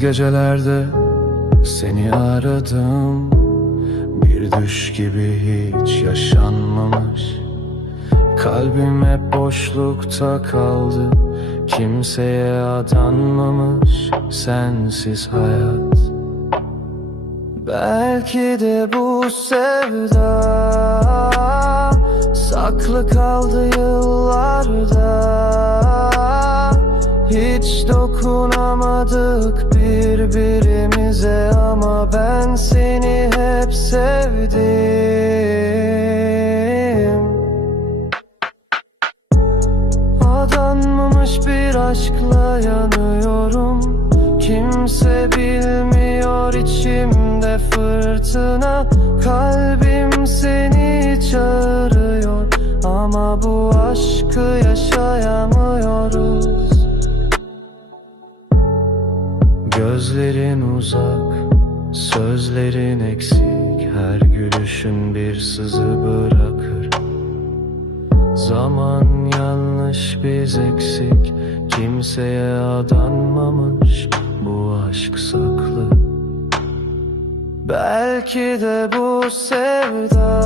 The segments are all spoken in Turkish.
gecelerde seni aradım. Bir düş gibi hiç yaşanmamış. Kalbim hep boşlukta kaldı. Kimseye adanmamış sensiz hayat. Belki de bu sevda Saklı kaldı yıllarda dokunamadık birbirimize Ama ben seni hep sevdim. Adanmamış bir aşkla yanıyorum. Kimse bilmiyor içimde fırtına Kalbim Gözlerin uzak, sözlerin eksik Her gülüşün bir sızı bırakır. Zaman yanlış biz eksik Kimseye adanmamış bu aşk saklı. Belki de bu sevda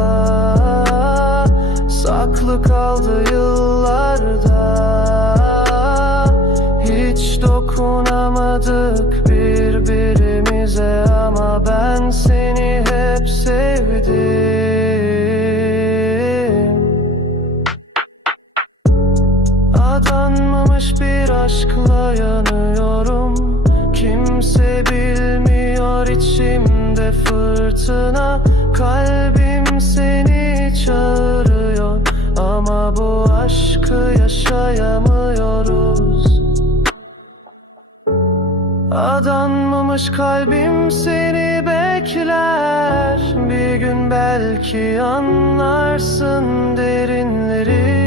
Saklı kaldı Adanmamış bir aşkla yanıyorum. Kimse bilmiyor içimde fırtına. Kalbim seni çağırıyor Ama bu aşkı yaşayamıyoruz. Adanmamış kalbim seni bekler. Bir gün belki anlarsın derinleri